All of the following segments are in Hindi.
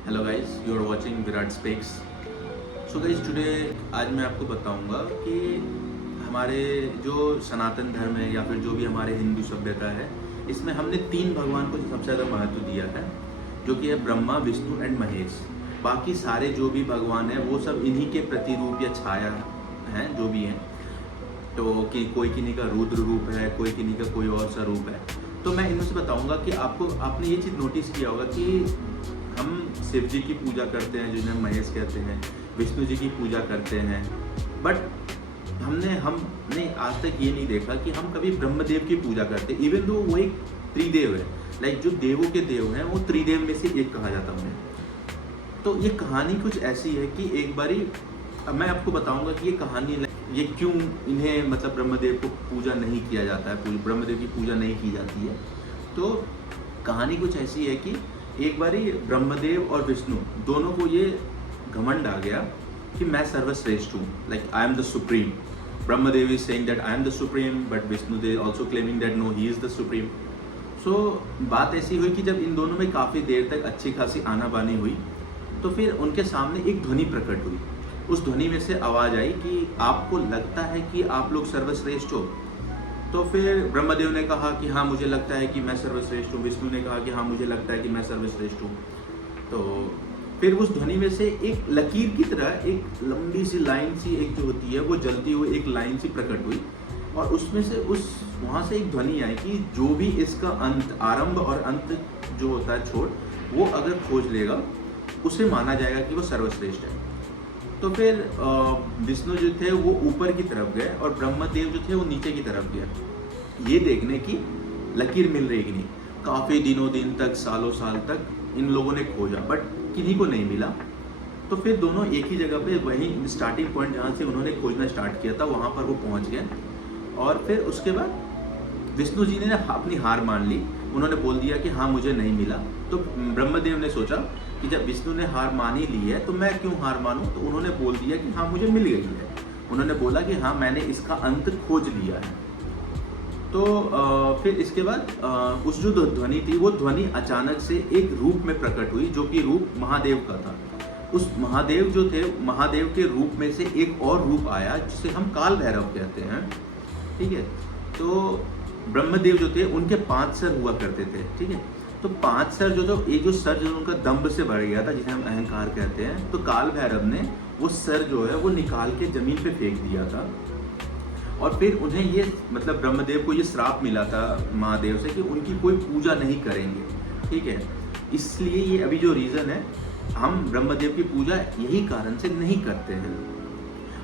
Hello guys, you are watching Virat specs. So guys, today आज मैं आपको बताऊंगा कि हमारे जो सनातन धर्म है या फिर जो भी हमारे हिंदू सभ्यता है, इसमें हमने तीन भगवान को सबसे ज़्यादा महत्व दिया है, जो कि है ब्रह्मा, विष्णु एंड महेश। बाकी सारे जो भी भगवान हैं वो सब इन्हीं के प्रतिरूप या छाया हैं, जो भी हैं। तो कि कोई किन्हीं का रुद्र रूप है, कोई किन्हीं का कोई और सा रूप है। तो मैं इनमें से बताऊंगा कि आपने ये चीज़ नोटिस किया होगा कि हम शिव जी की पूजा करते हैं, जिन्हें महेश कहते हैं, विष्णु जी की पूजा करते हैं, बट हमने आज तक ये नहीं देखा कि हम कभी ब्रह्मदेव की पूजा करते, इवन दो वो एक त्रिदेव है। लाइक जो देवों के देव हैं वो त्रिदेव में से एक कहा जाता है उन्हें। तो ये कहानी कुछ ऐसी है कि एक बारी, अब मैं आपको बताऊंगा कि ये कहानी ये क्यों इन्हें मतलब ब्रह्मदेव को पूजा नहीं किया जाता है, ब्रह्मदेव की पूजा नहीं की जाती है। तो कहानी कुछ ऐसी है कि एक बारी ब्रह्मदेव और विष्णु दोनों को ये घमंड आ गया कि मैं सर्वश्रेष्ठ हूँ, like I am the supreme. Brahmadev is saying that I am the supreme, but Vishnu they also claiming that no he is the supreme. So बात ऐसी हुई कि जब इन दोनों में काफ़ी देर तक अच्छी खासी आनाबानी हुई, तो फिर उनके सामने एक ध्वनि प्रकट हुई। उस ध्वनि में से आवाज़ आई कि आपको लगता है कि आप लोग सर्वश्रेष्ठ हो। तो फिर ब्रह्मदेव ने कहा कि हाँ, मुझे लगता है कि मैं सर्वश्रेष्ठ हूँ। विष्णु ने कहा कि हाँ, मुझे लगता है कि मैं सर्वश्रेष्ठ हूँ। तो फिर उस ध्वनि में से एक लकीर की तरह एक लंबी सी लाइन सी एक जो होती है वो जलती हुई एक लाइन सी प्रकट हुई, और उसमें से वहाँ से एक ध्वनि आई कि जो भी इसका अंत, आरंभ और अंत जो होता है छोड़, वो अगर खोज लेगा उसे माना जाएगा कि वो सर्वश्रेष्ठ है। तो फिर विष्णु जो थे वो ऊपर की तरफ गए और ब्रह्मदेव जो थे वो नीचे की तरफ गए, ये देखने की लकीर मिल रही कि नहीं। काफ़ी दिनों दिन तक, सालों साल तक इन लोगों ने खोजा, बट किन्हीं को नहीं मिला। तो फिर दोनों एक ही जगह पे, वहीं स्टार्टिंग पॉइंट जहाँ से उन्होंने खोजना स्टार्ट किया था, वहाँ पर वो पहुँच गए। और फिर उसके बाद विष्णु जी ने अपनी हार मान ली। उन्होंने बोल दिया कि हाँ, मुझे नहीं मिला। तो ब्रह्मदेव ने सोचा कि जब विष्णु ने हार मान ही ली है तो मैं क्यों हार मानूं। तो उन्होंने बोल दिया कि हाँ, मुझे मिल गई है। उन्होंने बोला कि हाँ, मैंने इसका अंत खोज लिया है। तो फिर इसके बाद उस जो ध्वनि थी वो ध्वनि अचानक से एक रूप में प्रकट हुई, जो कि रूप महादेव का था। उस महादेव जो थे, महादेव के रूप में से एक और रूप आया जिसे हम काल भैरव कहते हैं। ठीक है। तो ब्रह्मदेव जो थे उनके 5 सर हुआ करते थे। ठीक है। तो 5 सर जो तो ये जो सर जो उनका दंभ से बढ़ गया था, जिसे हम अहंकार कहते हैं, तो काल भैरव ने वो सर जो है वो निकाल के जमीन पे फेंक दिया था। और फिर उन्हें ये मतलब ब्रह्मदेव को ये श्राप मिला था महादेव से कि उनकी कोई पूजा नहीं करेंगे। ठीक है। इसलिए ये अभी जो रीज़न है, हम ब्रह्मदेव की पूजा यही कारण से नहीं करते हैं।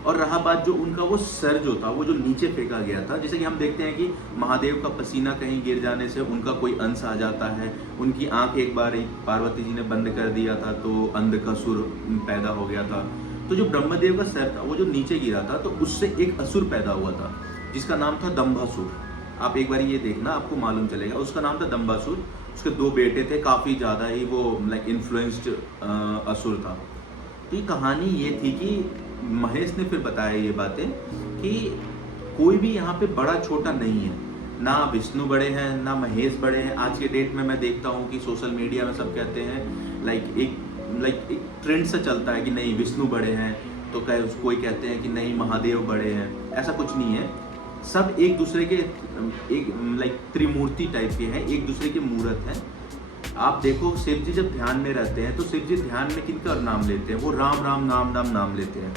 और रहा बात जो उनका वो सर जो था वो जो नीचे फेंका गया था, जैसे कि हम देखते हैं कि महादेव का पसीना कहीं गिर जाने से उनका कोई अंश आ जाता है। उनकी आंख एक बार पार्वती जी ने बंद कर दिया था तो अंध का सुर पैदा हो गया था। तो जो ब्रह्मदेव का सर था वो जो नीचे गिरा था, तो उससे एक असुर पैदा हुआ था जिसका नाम था दंभासुर। आप एक बार ये देखना, आपको मालूम चलेगा। उसका नाम था दंभासुर। उसके 2 बेटे थे, काफ़ी ज़्यादा ही वो लाइक इन्फ्लुएंस्ड असुर था। तो ये कहानी ये थी कि महेश ने फिर बताया ये बातें कि कोई भी यहाँ पे बड़ा छोटा नहीं है, ना विष्णु बड़े हैं ना महेश बड़े हैं। आज के डेट में मैं देखता हूँ कि सोशल मीडिया में सब कहते हैं, लाइक एक ट्रेंड सा चलता है कि नहीं विष्णु बड़े हैं, तो कोई कहते हैं कि नहीं महादेव बड़े हैं। ऐसा कुछ नहीं है। सब एक दूसरे के एक लाइक त्रिमूर्ति टाइप के हैं, एक दूसरे के मूर्त हैं। आप देखो, शिव जी जब ध्यान में रहते हैं तो शिव जी ध्यान में किनका नाम लेते हैं? वो राम राम नाम नाम नाम लेते हैं।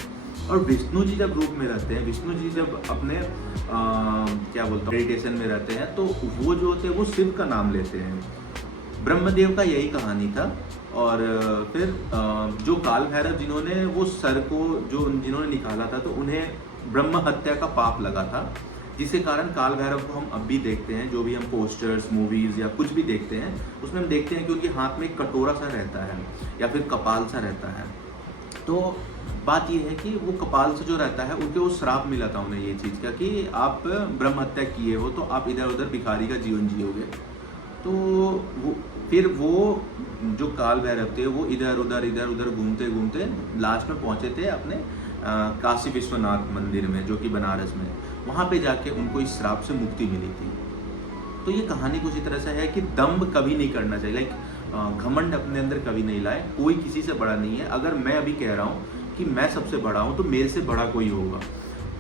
और विष्णु जी जब रूप में रहते हैं, विष्णु जी जब अपने क्या बोलता हूँ मेडिटेशन में रहते हैं, तो वो जो होते हैं वो शिव का नाम लेते हैं। ब्रह्मदेव का यही कहानी था। और फिर जो काल भैरव जिन्होंने वो सर को जिन्होंने निकाला था, तो उन्हें ब्रह्म हत्या का पाप लगा था, जिसके कारण काल भैरव को हम अब भी देखते हैं। जो भी हम पोस्टर्स, मूवीज़ या कुछ भी देखते हैं, उसमें हम देखते हैं कि उनके हाथ में एक कटोरा सा रहता है या फिर कपाल सा रहता है। तो बात यह है कि वो कपाल से जो रहता है, उनके वो श्राप मिला था उन्हें ये चीज़ का कि आप ब्रह्म हत्या किए हो तो आप इधर उधर भिखारी का जीवन जियोगे। तो वो जो काल भैरव थे वो इधर उधर घूमते घूमते लास्ट में पहुँचे थे अपने काशी विश्वनाथ मंदिर में, जो कि बनारस में। वहाँ पे जाके उनको इस श्राप से मुक्ति मिली थी। तो ये कहानी कुछ इस तरह से है कि दम्भ कभी नहीं करना चाहिए। लाइक घमंड अपने अंदर कभी नहीं लाए। कोई किसी से बड़ा नहीं है। अगर मैं अभी कह रहा हूँ कि मैं सबसे बड़ा हूँ तो मेरे से बड़ा कोई होगा।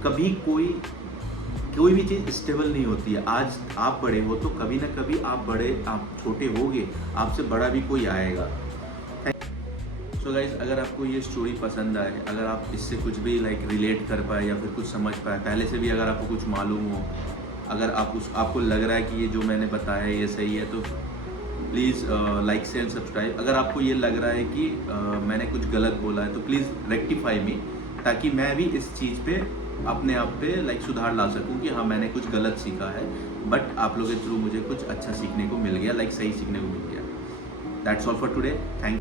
कभी कोई भी चीज़ स्टेबल नहीं होती है। आज आप बड़े हो तो कभी ना कभी आप छोटे होगे, आपसे बड़ा भी कोई आएगा। सो गाइज, अगर आपको ये स्टोरी पसंद आए, अगर आप इससे कुछ भी रिलेट कर पाए या फिर कुछ समझ पाए, पहले से भी अगर आपको कुछ मालूम हो, अगर आपको लग रहा है कि ये जो मैंने बताया है ये सही है, तो please like share and subscribe. अगर आपको ये लग रहा है कि मैंने कुछ गलत बोला है तो प्लीज़ रेक्टिफाई मी, ताकि मैं भी इस चीज़ पे अपने आप पे सुधार ला सकूं कि हाँ मैंने कुछ गलत सीखा है, बट आप लोगों के थ्रू मुझे कुछ अच्छा सीखने को मिल गया, सही सीखने को मिल गया। That's all for today. Thank